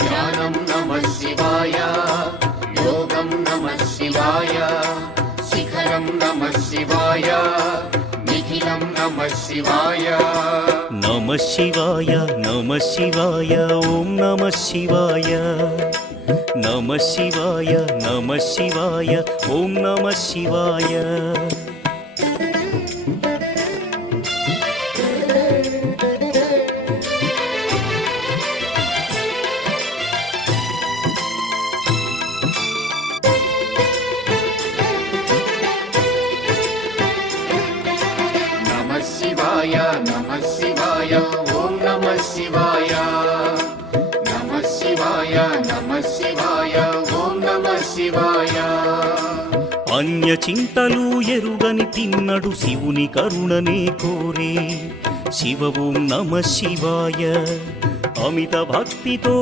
ధ్యానం నమః శివాయ, యోగం నమః శివాయ, శిఖరం నమః శివాయ, నిఖిలం నమః శివాయ. నమః శివాయ నమః శివాయ ఓం నమః శివాయ. నమః శివాయ నమః శివాయ ఓం నమః శివాయ. నమః శివాయ నమః శివాయ ఓం నమః శివాయ. నమః శివాయ నమః శివాయ ఓం నమః శివాయ. అన్య చింతలు ఎరుగని తిన్నడు శివుని కరుణనే కోరే. శివ ఓం నమః శివాయ. అమిత భక్తితో